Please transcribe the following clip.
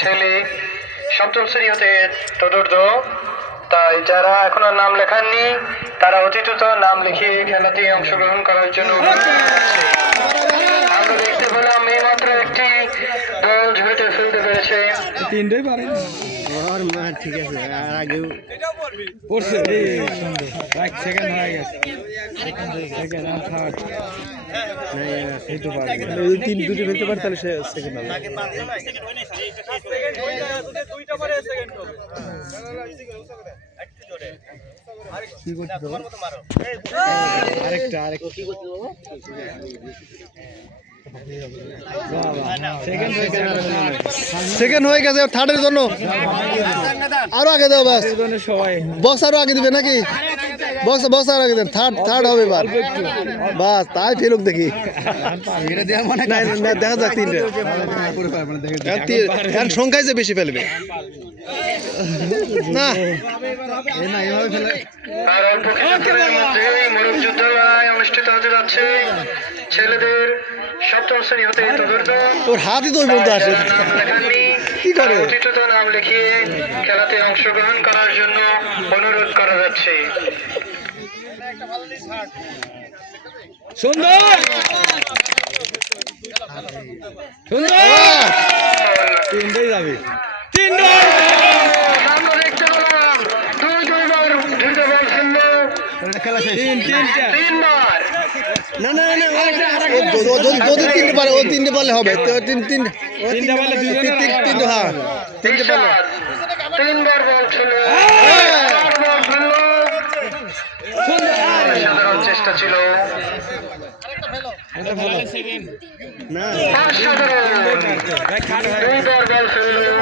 ছেলে সপ্তম শ্রেণী হতে চতুর্থ, তাই যারা এখনো নাম লেখাননি তারা অতি দ্রুত নাম লিখিয়ে খেলাতে অংশগ্রহণ করার জন্য আমরা দেখতে পেলাম এই মাত্র একটি দল ঝুড়িতে ফেলতে পেরেছে। তিনটাই পারে ঠিক আছে, আর আগেও পড়ছে সেকেন্ড হয়ে গেছে, তিন দুটো ফেলতে পারে তাহলে সে সেকেন্ড হবে। কি করতে হবে? আরেকটা সেকেন্ড হয়ে গেছে, থার্ডের জন্য আরো আগে দেবো। বাস বক্স আরো আগে দিবে নাকি? বক্স আরো আগে দেন, থার্ড হবে এবার। বাস তাই ফেলুক দেখি, দেখা যাক তিনটে সংখ্যায় যে বেশি ফেলবে না। অনুষ্ঠিত হতে যাচ্ছে ছেলেদের সপ্তম শ্রেণী হতে চতুর্থ। ওর হাতই তো ওই বলতে আসে, কি করে? অতিথিত নাম লিখিয়ে খেলাতে অংশগ্রহণ করার জন্য অনুরোধ করা যাচ্ছে। সুন্দর সুন্দর, তিনটাই যাবে, তিনটাই আমরা দেখতে পেলাম দুইবার ধীরে বল খেললো, তিনবার। না না না, যদি তিনটে পারে, ও তিনটে পারলে হবে। তিনটে পারলে হ্যাঁ, তিনটে পারলে তিনবার বল খেললো, সাধারণ চেষ্টা ছিল না। দুইবার বল খেললো,